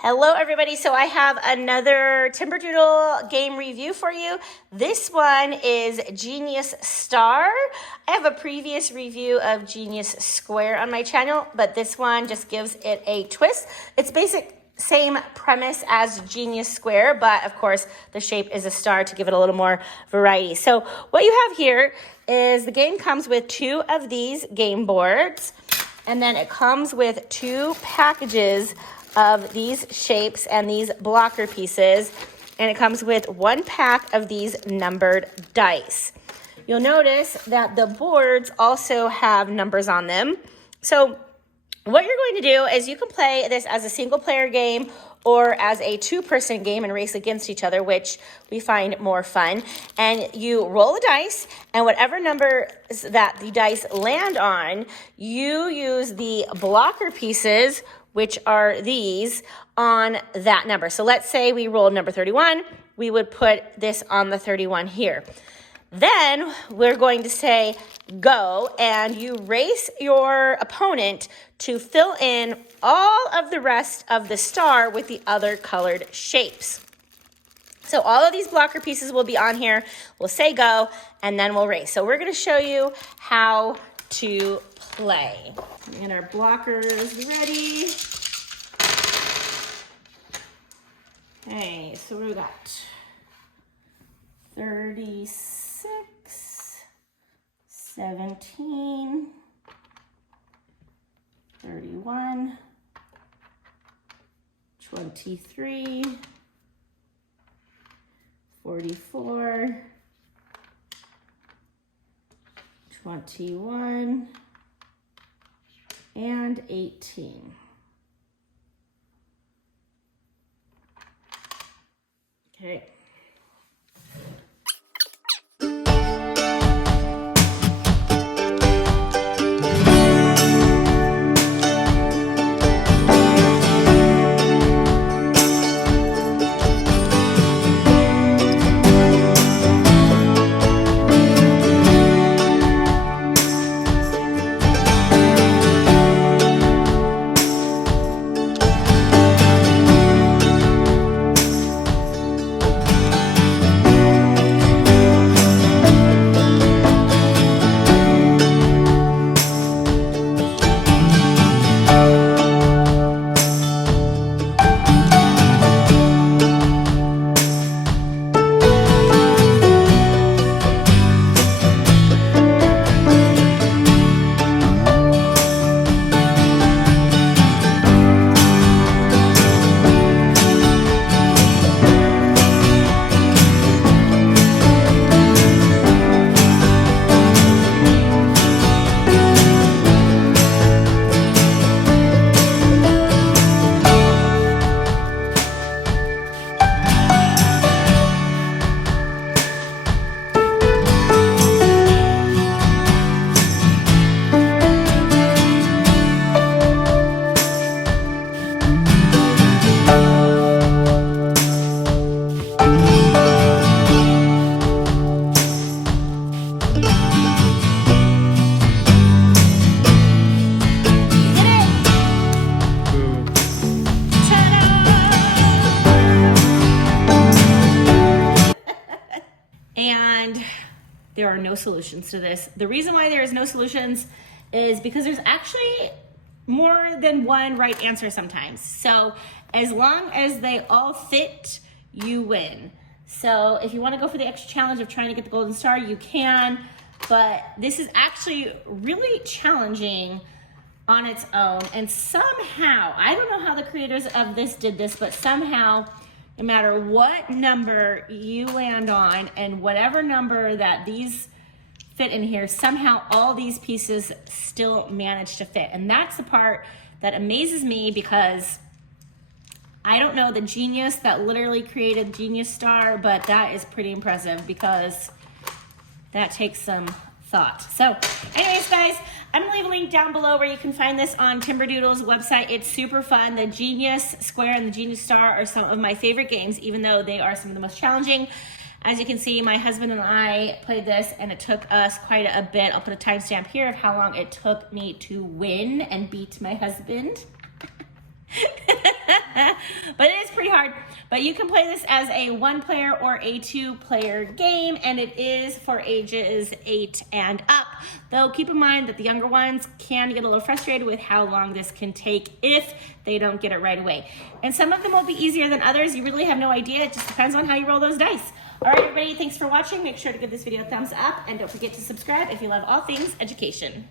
Hello everybody, so I have another Timberdoodle game review for you. This one is Genius Star. I have a previous review of Genius Square on my channel, but this one just gives it a twist. It's same premise as Genius Square, but of course the shape is a star to give it a little more variety. So what you have here is the game comes with 2 of these game boards, and then it comes with 2 packages of these shapes and these blocker pieces, and it comes with 1 pack of these numbered dice. You'll notice that the boards also have numbers on them. So what you're going to do is you can play this as a single player game or as a 2-person game and race against each other, which we find more fun. And you roll the dice, and whatever number that the dice land on, you use the blocker pieces, which are these, on that number. So let's say we rolled number 31, we would put this on the 31 here. Then we're going to say go, and you race your opponent to fill in all of the rest of the star with the other colored shapes. So all of these blocker pieces will be on here. We'll say go, and then we'll race. So we're gonna show you how to play. Get our blockers ready. Okay, so we got 36, 17, 31, 23, 44, 21, and 18. Okay. And there are no solutions to this. The reason why there is no solutions is because there's actually more than one right answer sometimes. So as long as they all fit, you win. So if you want to go for the extra challenge of trying to get the golden star, you can, but this is actually really challenging on its own. And somehow, I don't know how the creators of this did this, but somehow, no matter what number you land on and whatever number that these fit in here, somehow all these pieces still manage to fit. And that's the part that amazes me, because I don't know the genius that literally created Genius Star, but that is pretty impressive because that takes some thought. So anyways, guys, I'm gonna leave a link down below where you can find this on Timberdoodle's website. It's super fun. The Genius Square and the Genius Star are some of my favorite games, even though they are some of the most challenging. As you can see, my husband and I played this, and it took us quite a bit. I'll put a timestamp here of how long it took me to win and beat my husband. But you can play this as a 1-player or a 2-player game, and it is for ages 8 and up. Though keep in mind that the younger ones can get a little frustrated with how long this can take if they don't get it right away. And some of them will be easier than others. You really have no idea. It just depends on how you roll those dice. All right, everybody, thanks for watching. Make sure to give this video a thumbs up, and don't forget to subscribe if you love all things education.